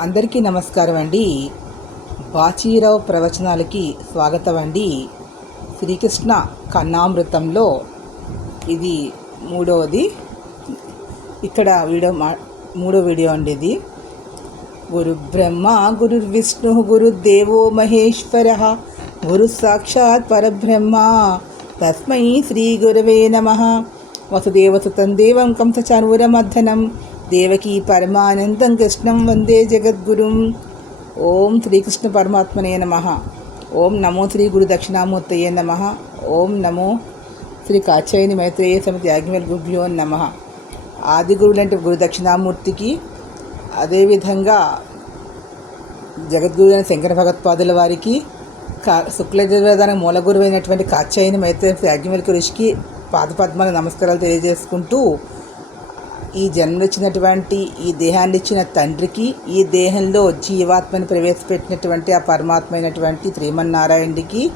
అందరికీ నమస్కారం అండి. బాచీరావు ప్రవచనాలకి స్వాగతం అండి. శ్రీకృష్ణ కన్నామృతంలో ఇది మూడవది. ఇక్కడ వీడియో మా మూడో వీడియో అండి ఇది. గురు బ్రహ్మ గురు విష్ణు గురుదేవో మహేశ్వర గురు సాక్షాత్ పరబ్రహ్మ. తస్మై శ్రీ గురవే నమ. వసుదేవసుతం దేవం కంసచానూరమర్ధనం దేవకీ పరమానందం కృష్ణం వందే జగద్గురుం. ఓం శ్రీకృష్ణ పరమాత్మనే నమ. ఓం నమో శ్రీ గురు దక్షిణామూర్తయే నమ. ఓం నమో శ్రీ కాచయని మైత్రేయ సమితి యాజ్ఞవల్ గుభ్యో నమ. ఆది గురువులంటే గురు దక్షిణామూర్తికి అదేవిధంగా జగద్గురు అయిన శంకర భగత్పాదుల వారికి కా శుక్లజర్వేదానికి మూల గురువైనటువంటి కాచాయని మైత్రేయ యాజ్ఞవల్కి ఋషికి పాదపద్మాల నమస్కారాలు తెలియజేసుకుంటూ ఈ జన్మనిచ్చినటువంటి ఈ దేహాన్ని ఇచ్చిన తండ్రికి ఈ దేహంలో జీవాత్మని ప్రవేశపెట్టినటువంటి ఆ పరమాత్మ అయినటువంటి శ్రీమన్నారాయణుడికి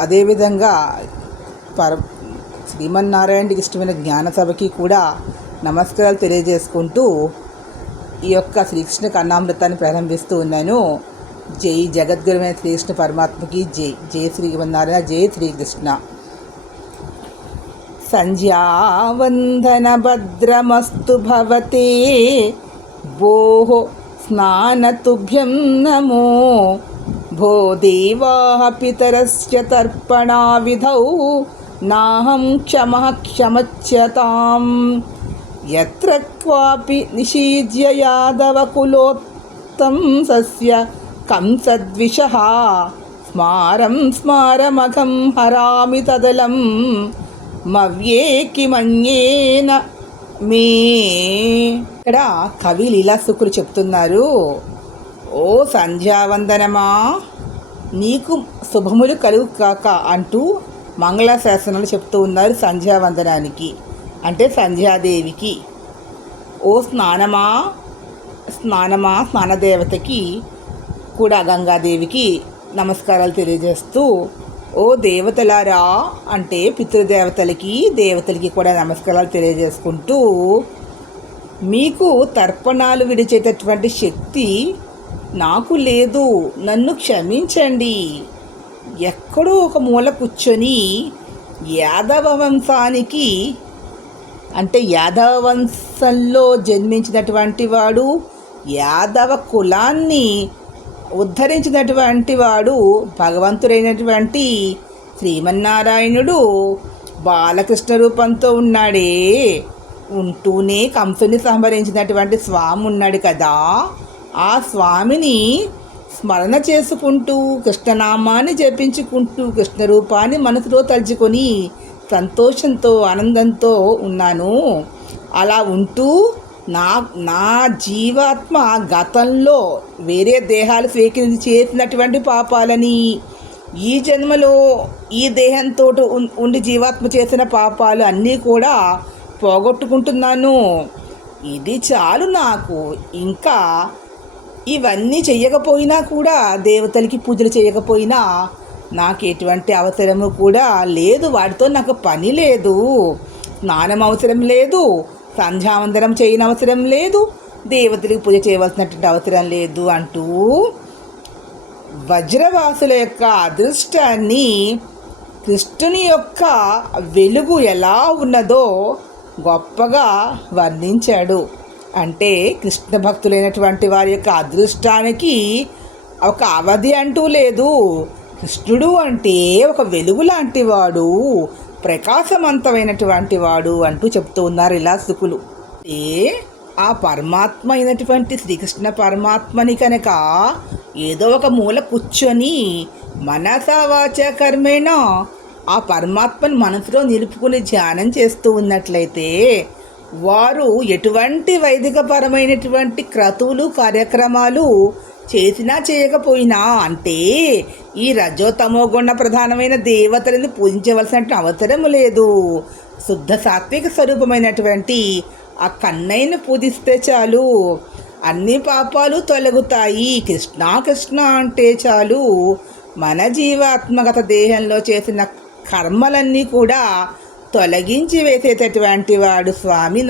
అదేవిధంగా పర శ్రీమన్నారాయణుడికి ఇష్టమైన జ్ఞానసభకి కూడా నమస్కారాలు తెలియజేసుకుంటూ ఈ యొక్క శ్రీకృష్ణ కన్నామృతాన్ని ప్రారంభిస్తూ ఉన్నాను. జై జగద్గురుమైన శ్రీకృష్ణ పరమాత్మకి జై. జై శ్రీమన్నారాయణ జై శ్రీకృష్ణ. सञ्ध्यावन्दनभद्रमस्तु भवते। भोः स्नानतुभ्यं नमो। भो देवाः पितरस्य तर्पणाविधौ नाहं क्षमः क्षमच्यताम् यत्र क्वापि निषीज्य यादवकुलोत्तं सस्य कंसद्विषः। स्मारं स्मारमघं हरामि तदलं మవ్యేకి మన్యేన మే. ఇక్కడ కవి లీలాసుకులు చెప్తున్నారు. ఓ సంధ్యావందనమా. నీకు శుభములు కలుగు కాక అంటూ మంగళ శాసనాలు చెప్తూ ఉన్నారు సంధ్యావందనానికి. అంటే సంధ్యాదేవికి. ఓ స్నానమా. స్నానమా స్నానదేవతకి. కూడా గంగాదేవికి నమస్కారాలు తెలియజేస్తూ ఓ దేవతలారా అంటే పితృదేవతలకి దేవతలకి కూడా నమస్కారాలు తెలియజేసుకుంటూ మీకు తర్పణాలు విడిచేటటువంటి శక్తి నాకు లేదు. నన్ను క్షమించండి. ఎక్కడో ఒక మూల కూర్చొని యాదవ వంశానికి అంటే యాదవ వంశంలో జన్మించినటువంటి వాడు యాదవ కులాన్ని ఉద్ధరించినటువంటి వాడు భగవంతుడైనటువంటి శ్రీమన్నారాయణుడు బాలకృష్ణ రూపంతో ఉన్నాడే. ఉంటూనే కంసుని సంహరించినటువంటి స్వామి ఉన్నాడు కదా. ఆ స్వామిని స్మరణ చేసుకుంటూ కృష్ణనామాన్ని జపించుకుంటూ కృష్ణ రూపాన్ని మనసులో తలుచుకొని సంతోషంతో ఆనందంతో ఉన్నాను. అలా ఉంటూ నా నా జీవాత్మ గతంలో వేరే దేహాలు స్వీకరించి చేసినటువంటి పాపాలని ఈ జన్మలో ఈ దేహంతో ఉండి జీవాత్మ చేసిన పాపాలు అన్నీ కూడా పోగొట్టుకుంటున్నాను. ఇది చాలు నాకు. ఇంకా ఇవన్నీ చేయకపోయినా కూడా దేవతలకి పూజలు చేయకపోయినా నాకు ఎటువంటి అవసరము కూడా లేదు. వాటితో నాకు పని లేదు. స్నానం అవసరం లేదు. సంధ్యావందనం చేయని అవసరం లేదు. దేవతలకు పూజ చేయవలసినటువంటి అవసరం లేదు అంటూ వజ్రవాసుల యొక్క అదృష్టాన్ని కృష్ణుని యొక్క వెలుగు ఎలా ఉన్నదో గొప్పగా వర్ణించాడు. అంటే కృష్ణ భక్తులైనటువంటి వారి యొక్క అదృష్టానికి ఒక అవధి అంటూ లేదు. కృష్ణుడు అంటే ఒక వెలుగు లాంటివాడు ప్రకాశవంతమైనటువంటి వాడు అంటూ చెప్తూ ఉన్నారు ఇలా సుకులు. ఏ? ఆ పరమాత్మ అయినటువంటి శ్రీకృష్ణ పరమాత్మని కనుక ఏదో ఒక మూల కూర్చొని మనసావాచ కర్మేణ ఆ పరమాత్మని మనసులో నిలుపుకుని ధ్యానం చేస్తూ ఉన్నట్లయితే వారు ఎటువంటి వైదికపరమైనటువంటి క్రతువులు కార్యక్రమాలు చేసినా చేయకపోయినా అంటే ఈ రజోతమో గుణ ప్రధానమైన దేవతలను పూజించవలసిన అవసరం లేదు. శుద్ధ సాత్విక స్వరూపమైనటువంటి ఆ కన్నయ్యను పూజిస్తే చాలు. అన్ని పాపాలు తొలగుతాయి. కృష్ణ కృష్ణ అంటే చాలు. మన జీవాత్మగత దేహంలో చేసిన కర్మలన్నీ కూడా తొలగించి వేసేటటువంటి వాడు స్వామి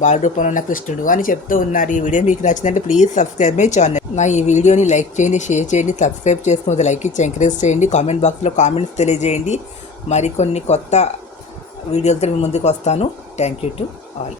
వాడి బాల రూపంలో ఉన్న కృష్ణుడు అని చెప్తూ ఉన్నారు. ఈ వీడియో మీకు నచ్చిందంటే ప్లీజ్ సబ్స్క్రైబ్ మై ఛానల్. నా ఈ వీడియోని లైక్ చేయండి షేర్ చేయండి సబ్స్క్రైబ్ చేసుకుని లైక్ ఇచ్చి ఎంకరేజ్ చేయండి. కామెంట్ బాక్స్లో కామెంట్స్ తెలియజేయండి. మరికొన్ని కొత్త వీడియోలతో మీ ముందుకు వస్తాను. Thank you to